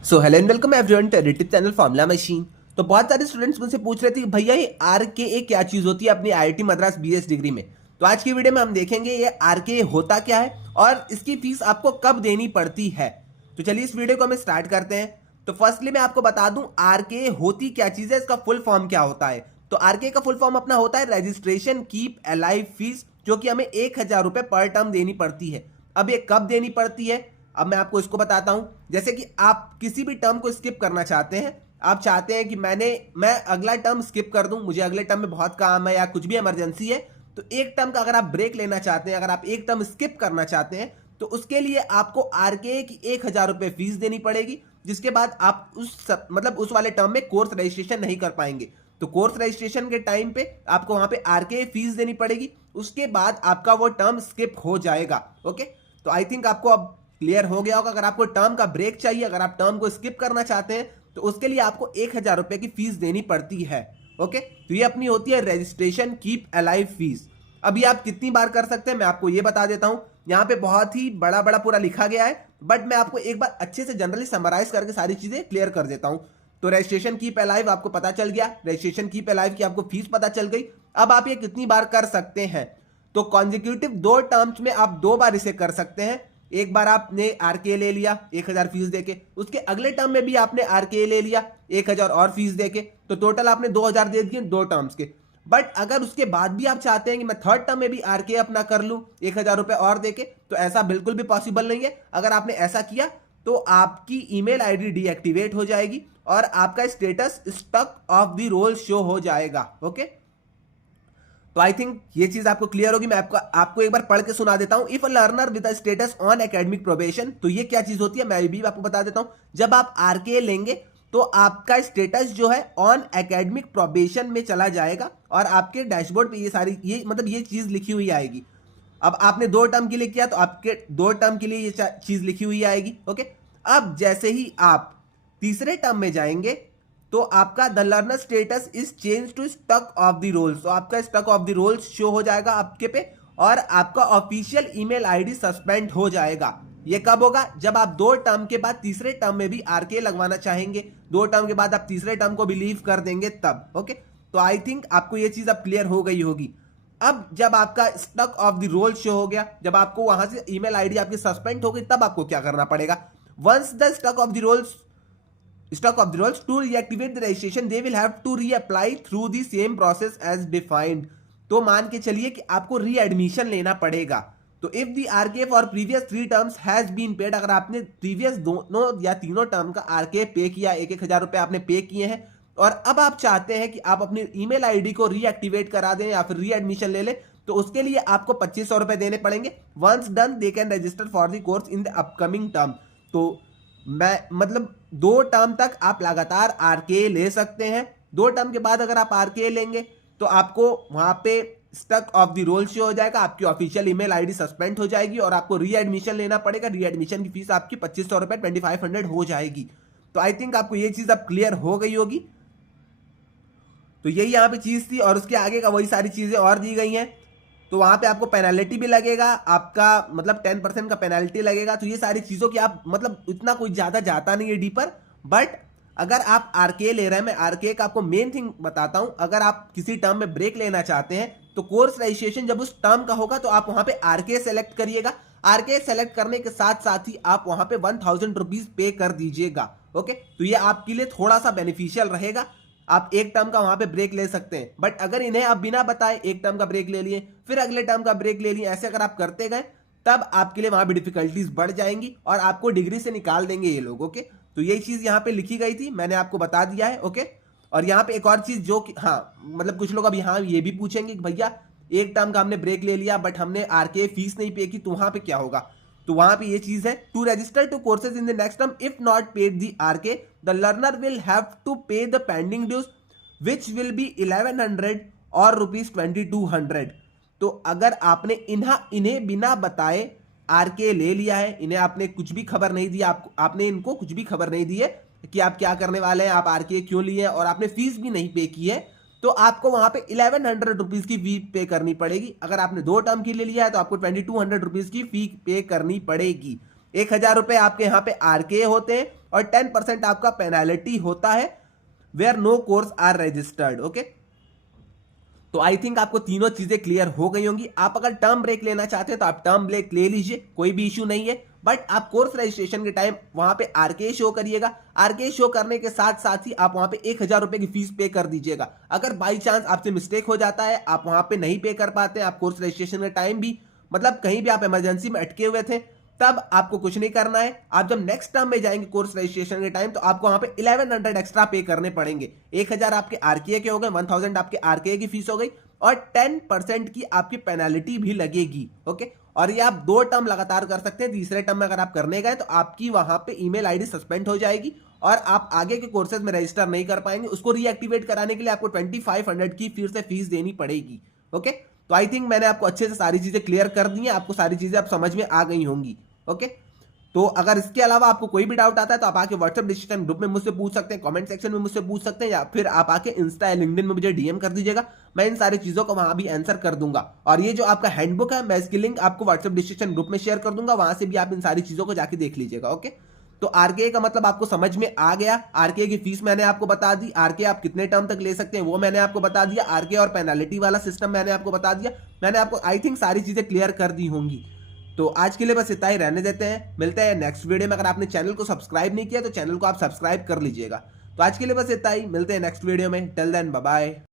So hello and welcome everyone to YouTube channel formula machine. तो बहुत सारे students मुझसे पूछ रहे थे कि भैया ये आरकेए क्या चीज होती है अपनी आईआईटी मद्रास बीएस डिग्री में। तो आज की वीडियो में हम देखेंगे ये आरकेए होता क्या है और इसकी फीस आपको कब देनी पड़ती है। तो चलिए इस वीडियो को हम स्टार्ट करते हैं। तो फर्स्टली मैं आपको बता दूं आरकेए होती क्या चीज है, इसका फुल फॉर्म क्या होता है। तो आरकेए का फुल फॉर्म अपना होता है रजिस्ट्रेशन कीप अलाइव फीस, जो कि हमें 1,000 रुपए पर टर्म देनी पड़ती है। अब ये कब देनी पड़ती है, अब मैं आपको इसको बताता हूं। जैसे कि आप किसी भी टर्म को स्किप करना चाहते हैं, आप चाहते हैं कि मैं अगला टर्म स्किप कर दूं, मुझे अगले टर्म में बहुत काम है या कुछ भी इमरजेंसी है, तो एक टर्म का अगर आप ब्रेक लेना चाहते हैं, अगर आप एक टर्म स्किप करना चाहते हैं, तो उसके लिए आपको आरके की 1,000 रुपए फीस देनी पड़ेगी। जिसके बाद आप उस वाले टर्म में कोर्स रजिस्ट्रेशन नहीं कर पाएंगे। तो कोर्स रजिस्ट्रेशन के टाइम पे आपको वहां पे आरके फीस देनी पड़ेगी। उसके बाद आपका वो टर्म स्किप हो जाएगा। ओके, तो आई थिंक आपको अब क्लियर हो गया होगा। अगर आपको टर्म का ब्रेक चाहिए, अगर आप टर्म को स्किप करना चाहते हैं, तो उसके लिए आपको 1,000 रुपए की फीस देनी पड़ती है। ओके, तो ये अपनी होती है रजिस्ट्रेशन कीप अलाइव फीस। अभी आप कितनी बार कर सकते हैं मैं आपको ये बता देता हूं। यहां पे बहुत ही बड़ा बड़ा पूरा लिखा गया है, बट मैं आपको एक बार अच्छे से जनरली समराइज करके सारी चीजें क्लियर कर देता हूं। तो रजिस्ट्रेशन कीप अलाइव आपको पता चल गया, रजिस्ट्रेशन कीप अलाइव की आपको फीस पता चल गई। अब आप ये कितनी बार कर सकते हैं, तो कॉन्जिक्यूटिव 2 टर्म्स में आप 2 बार इसे कर सकते हैं। एक बार आपने आरके ले लिया 1,000 फीस देके, उसके अगले टर्म में भी आपने आरके ले लिया 1,000 और फीस देके, तो टोटल आपने 2,000 दे दिए 2 टर्म्स के। बट अगर उसके बाद भी आप चाहते हैं कि मैं थर्ड टर्म में भी आरके अपना कर लूं 1,000 रुपए और देके, तो ऐसा बिल्कुल भी पॉसिबल नहीं है। अगर आपने ऐसा किया तो आपकी ईमेल आईडी डीएक्टिवेट हो जाएगी और आपका status stuck off the roll show हो जाएगा। ओके, तो आई थिंक ये चीज आपको क्लियर होगी। मैं आपको एक बार पढ़ के सुना देता हूं। If a learner with status on academic probation, तो ये क्या चीज होती है मैं भी आपको बता देता हूं। जब आप आरके लेंगे तो आपका स्टेटस जो है ऑन एकेडमिक प्रोबेशन में चला जाएगा और आपके डैशबोर्ड पे ये सारी ये चीज लिखी हुई आएगी। अब आपने 2 टर्म के लिए किया तो आपके 2 टर्म के लिए ये चीज लिखी हुई आएगी। ओके, अब जैसे ही आप तीसरे टर्म में जाएंगे तो आपका the learner status is change to stuck off the rolls, तो आपका stuck off the rolls show हो जाएगा आपके पे और आपका ऑफिशियल ईमेल आईडी सस्पेंड हो जाएगा। ये कब होगा, जब आप 2 टर्म के बाद तीसरे टर्म में भी आरके लगवाना चाहेंगे, 2 टर्म के बाद आप तीसरे टर्म को भी लीव कर देंगे तब। ओके, तो आई थिंक आपको ये चीज अब क्लियर हो गई होगी। अब जब आपका stuck off the roll show हो गया, जब आपको वहां से ईमेल आईडी आपकी सस्पेंड हो गई, तब आपको क्या करना पड़ेगा। Once the stock of the rolls to reactivate the registration they will have to reapply through the same process as defined। तो मान के चलिए कि आपको रीएडमिशन लेना पड़ेगा। तो if the RK for previous 3 terms has been paid, अगर आपने प्रीवियस दोनों या तीनों टर्म का आरके पे किया, 1,000 रुपए आपने पे किए हैं और अब आप चाहते हैं कि आप अपनी ईमेल आईडी को रीएक्टिवेट करा दें या फिर रीएडमिशन ले लें, तो उसके लिए आपको 2,500 रुपए देने पड़ेंगे। Once done they can register for the course in the upcoming term. तो मैं मतलब 2 टर्म तक आप लगातार आरके ले सकते हैं। 2 टर्म के बाद अगर आप आरके लेंगे तो आपको वहां पे stuck off the roll show हो जाएगा, आपकी ऑफिशियल ईमेल आईडी सस्पेंड हो जाएगी और आपको रीएडमिशन लेना पड़ेगा। रीएडमिशन की फीस आपकी 2,500 रुपए 2,500 हो जाएगी। तो आई थिंक आपको ये चीज अब क्लियर हो गई होगी। तो यही यहाँ पे चीज थी और उसके आगे का वही सारी चीजें और दी गई हैं। तो वहां पे आपको पेनल्टी भी लगेगा, आपका मतलब 10% का पेनल्टी लगेगा। तो ये सारी चीजों की आप मतलब इतना कोई ज्यादा जाता नहीं है डीपर। बट अगर आप आरके ले रहे हैं, मैं आरके का आपको मेन थिंग बताता हूं। अगर आप किसी टर्म में ब्रेक लेना चाहते हैं तो कोर्स रजिस्ट्रेशन जब उस टर्म का होगा तो आप वहां पे आरके सेलेक्ट करिएगा। आरके सेलेक्ट करने के साथ साथ ही आप वहां पे 1,000 रुपीज पे कर दीजिएगा। ओके, तो ये आपके लिए थोड़ा सा बेनिफिशियल रहेगा। आप एक टर्म का वहां पे ब्रेक ले सकते हैं। बट अगर इन्हें आप बिना बताए एक टर्म का ब्रेक ले लिए, फिर अगले टर्म का ब्रेक ले लिए, ऐसे अगर आप करते गए, तब आपके लिए वहां भी डिफिकल्टीज बढ़ जाएंगी और आपको डिग्री से निकाल देंगे ये लोग। ओके, तो यही चीज यहाँ पे लिखी गई थी, मैंने आपको बता दिया है। ओके, और यहाँ पे एक और चीज जो कि हाँ मतलब कुछ लोग अब यहाँ ये भी पूछेंगे कि भैया एक टर्म का हमने ब्रेक ले लिया बट हमने आरके फीस नहीं पे की, तो वहां पे क्या होगा। तो वहां पे ये चीज है, to register to courses in the next term if not paid the RK the learner will have to pay the pending dues which will be 1,100 और ₹2,200। तो अगर आपने इन्हें बिना बताए आरके ले लिया है, इन्हें आपने कुछ भी खबर नहीं दी, आपने इनको कुछ भी खबर नहीं दी है कि आप क्या करने वाले हैं, आप आरके क्यों लिए और आपने फीस भी नहीं पे की है, तो आपको वहां पे 1,100 रुपीज की फी पे करनी पड़ेगी। अगर आपने 2 टर्म के लिए लिया है तो आपको 2,200 रुपीज की फी पे करनी पड़ेगी। 1,000 रुपए आपके यहाँ पे आरके होते हैं और 10% आपका पेनाल्टी होता है where no course are registered. Okay, तो आई थिंक आपको तीनों चीजें क्लियर हो गई होंगी। आप अगर टर्म ब्रेक लेना चाहते हैं तो आप टर्म ब्रेक ले लीजिए, कोई भी इश्यू नहीं है, बट आप कोर्स रजिस्ट्रेशन के टाइम वहां पे आरके शो करिएगा। आरके शो करने के साथ साथ ही आप वहां पे 1,000 रुपए की फीस पे कर दीजिएगा। अगर बाई चांस आपसे मिस्टेक हो जाता है, आप वहां पे नहीं पे कर पाते, आप कोर्स रजिस्ट्रेशन के टाइम भी मतलब कहीं भी आप इमरजेंसी में अटके हुए थे, तब आपको कुछ नहीं करना है। आप जब नेक्स्ट टर्म में जाएंगे कोर्स रजिस्ट्रेशन के टाइम, तो आपको वहां पे 1100 एक्स्ट्रा पे करने पड़ेंगे। 1,000 आपके आरके के हो गए, 1000 आपके आरके की फीस हो गई, और 10% की आपकी पेनाल्टी भी लगेगी। ओके, और ये आप 2 टर्म लगातार कर सकते हैं। तीसरे टर्म में अगर आप करने गए तो आपकी वहां पे ईमेल आईडी सस्पेंड हो जाएगी और आप आगे के कोर्सेज में रजिस्टर नहीं कर पाएंगे। उसको रीएक्टिवेट कराने के लिए आपको 2500 की फिर से फीस देनी पड़ेगी। ओके, तो आई थिंक मैंने आपको अच्छे से सारी चीजें क्लियर कर दी हैं, आपको सारी चीजें आप समझ में आ गई होंगी। ओके, तो अगर इसके अलावा आपको कोई भी डाउट आता है तो आप आके व्हाट्सएप डिस्कशन ग्रुप में मुझसे पूछ सकते हैं, कमेंट सेक्शन में मुझसे पूछ सकते हैं, या फिर आप आके इंस्टा या लिंक्डइन में मुझे डीएम कर दीजिएगा। मैं इन सारी चीजों को वहां भी आंसर कर दूंगा। और ये जो आपका हैंडबुक है, मैं इसकी लिंक आपको व्हाट्सएप डिस्कशन ग्रुप में शेयर कर दूंगा, वहां से भी आप इन सारी चीजों को जाके देख लीजिएगा। ओके, तो आरके का मतलब आपको समझ में आ गया। आरके की फीस मैंने आपको बता दी, आरके आप कितने टर्म तक ले सकते हैं वो मैंने आपको बता दिया, आरके और पेनाल्टी वाला सिस्टम मैंने आपको बता दिया। मैंने आपको आई थिंक सारी चीजें क्लियर कर दी होंगी। तो आज के लिए बस इतना ही रहने देते हैं, मिलते हैं नेक्स्ट वीडियो में। अगर आपने चैनल को सब्सक्राइब नहीं किया तो चैनल को आप सब्सक्राइब कर लीजिएगा। तो आज के लिए बस इतना ही, मिलते हैं नेक्स्ट वीडियो में। Till then bye bye.